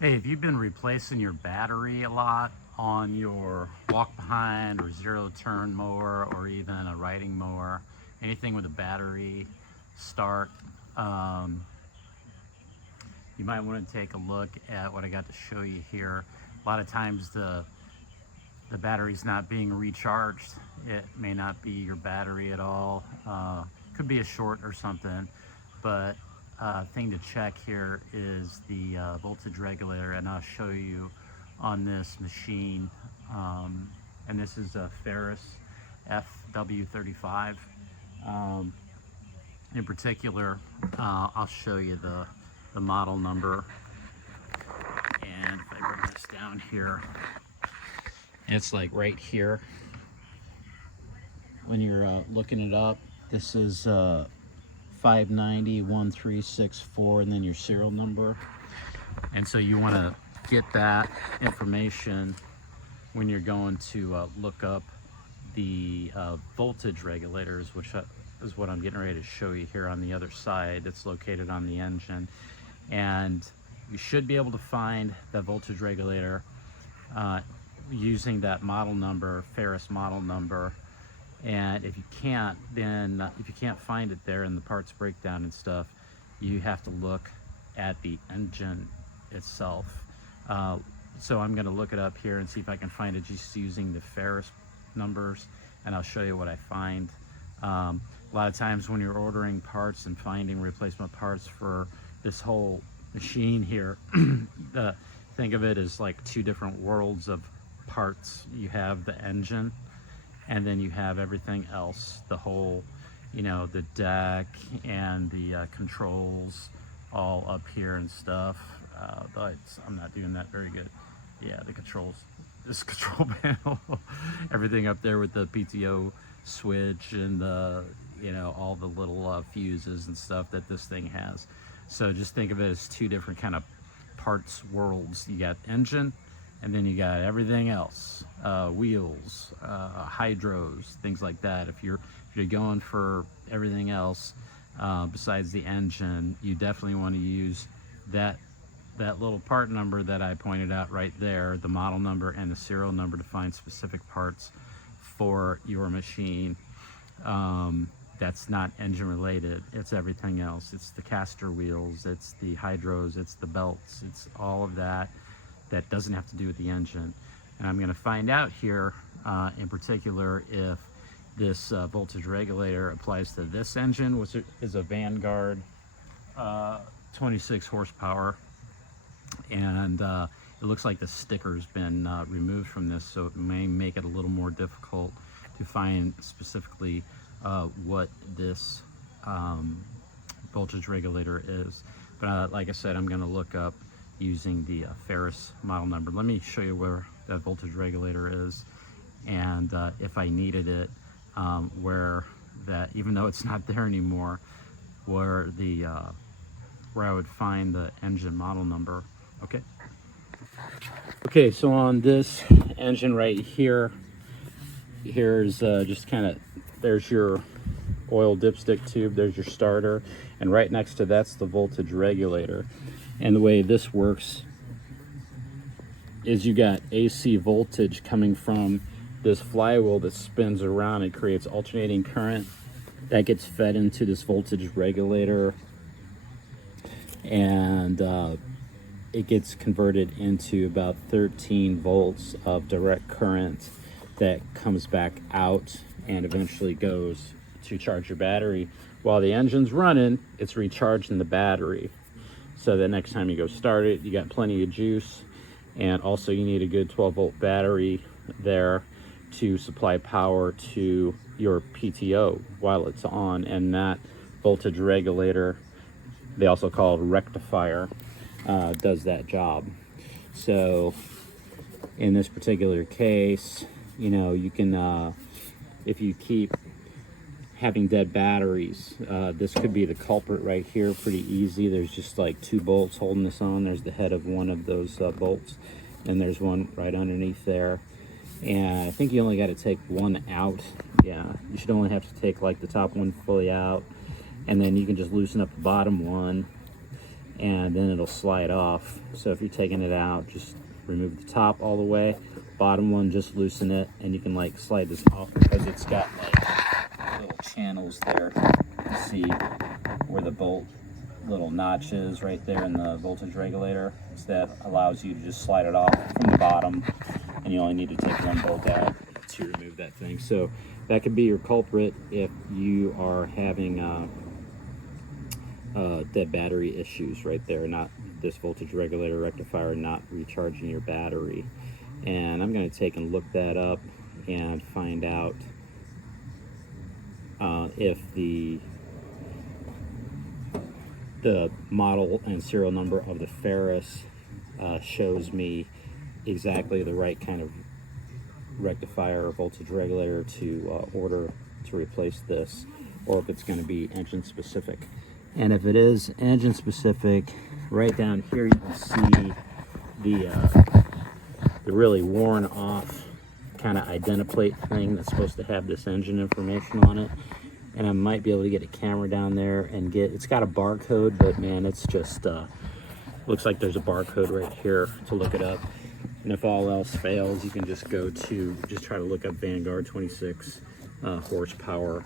Hey, have you been replacing your battery a lot on your walk behind or zero turn mower or even a riding mower? Anything with a battery start? Um, you might want to take a look at what I got to show you here. A lot of times the battery's not being recharged. It may not be your battery at all. Could be a short or something, but thing to check here is the voltage regulator, and I'll show you on this machine. And this is a Ferris FW35. Um, in particular, I'll show you the model number. And if I bring this down here, it's like right here when you're looking it up. This is 5901364, and then your serial number. And so you want to get that information when you're going to look up the voltage regulators, which is what I'm getting ready to show you here on the other side. It's located on the engine, and you should be able to find the voltage regulator using that model number, Ferris model number. And if you can't, then if you can't find it there in the parts breakdown and stuff, you have to look at the engine itself. So I'm going to look it up here and see if I can find it just using the Ferris numbers, and I'll show you what I find. A lot of times when you're ordering parts and finding replacement parts for this whole machine here, think of it as like two different worlds of parts. You have the engine, and then you have everything else, the whole, the deck and the controls all up here and stuff. I'm not doing that very good. Yeah, the controls, this control panel, everything up there with the PTO switch and the, all the little fuses and stuff that this thing has. So just think of it as two different kind of parts worlds. You got engine, and then you got everything else, wheels, hydros, things like that. If you're going for everything else besides the engine, you definitely want to use that little part number that I pointed out right there, the model number and the serial number, to find specific parts for your machine. That's not engine related. It's everything else. It's the caster wheels, it's the hydros, it's the belts, it's all of that doesn't have to do with the engine. And I'm going to find out here in particular if this voltage regulator applies to this engine, which is a Vanguard 26 horsepower. And it looks like the sticker's been removed from this, so it may make it a little more difficult to find specifically what this voltage regulator is. But like I said, I'm going to look up using the Ferris model number. Let me show you where that voltage regulator is, and if I needed it, where that, even though it's not there anymore, where I would find the engine model number. Okay, so on this engine right here, here's just kind of, there's your oil dipstick tube, there's your starter, and right next to that's the voltage regulator. And the way this works is you got AC voltage coming from this flywheel that spins around. It creates alternating current that gets fed into this voltage regulator, and it gets converted into about 13 volts of direct current that comes back out and eventually goes to charge your battery. While the engine's running, it's recharging the battery, so that next time you go start it, you got plenty of juice. And also you need a good 12-volt battery there to supply power to your PTO while it's on. And that voltage regulator, they also call it rectifier, does that job. So in this particular case, you can, if you keep having dead batteries, this could be the culprit right here. Pretty easy. There's just like two bolts holding this on. There's the head of one of those bolts, and there's one right underneath there. And I think you only got to take one out. Yeah, you should only have to take like the top one fully out, and then you can just loosen up the bottom one, and then it'll slide off. So if you're taking it out, just remove the top all the way, bottom one just loosen it, and you can like slide this off because it's got like little channels there. You see where the bolt little notch is right there in the voltage regulator. So that allows you to just slide it off from the bottom, and you only need to take one bolt out to remove that thing. So that could be your culprit if you are having dead battery issues right there, not this voltage regulator rectifier not recharging your battery. And I'm going to take and look that up and find out if the model and serial number of the Ferris shows me exactly the right kind of rectifier or voltage regulator to order to replace this, or if it's going to be engine specific. And if it is engine specific, right down here you can see the really worn off kind of identiplate thing that's supposed to have this engine information on it. And I might be able to get a camera down there and it's got a barcode, but man, it's just looks like there's a barcode right here to look it up. And if all else fails, you can just try to look up Vanguard 26 horsepower.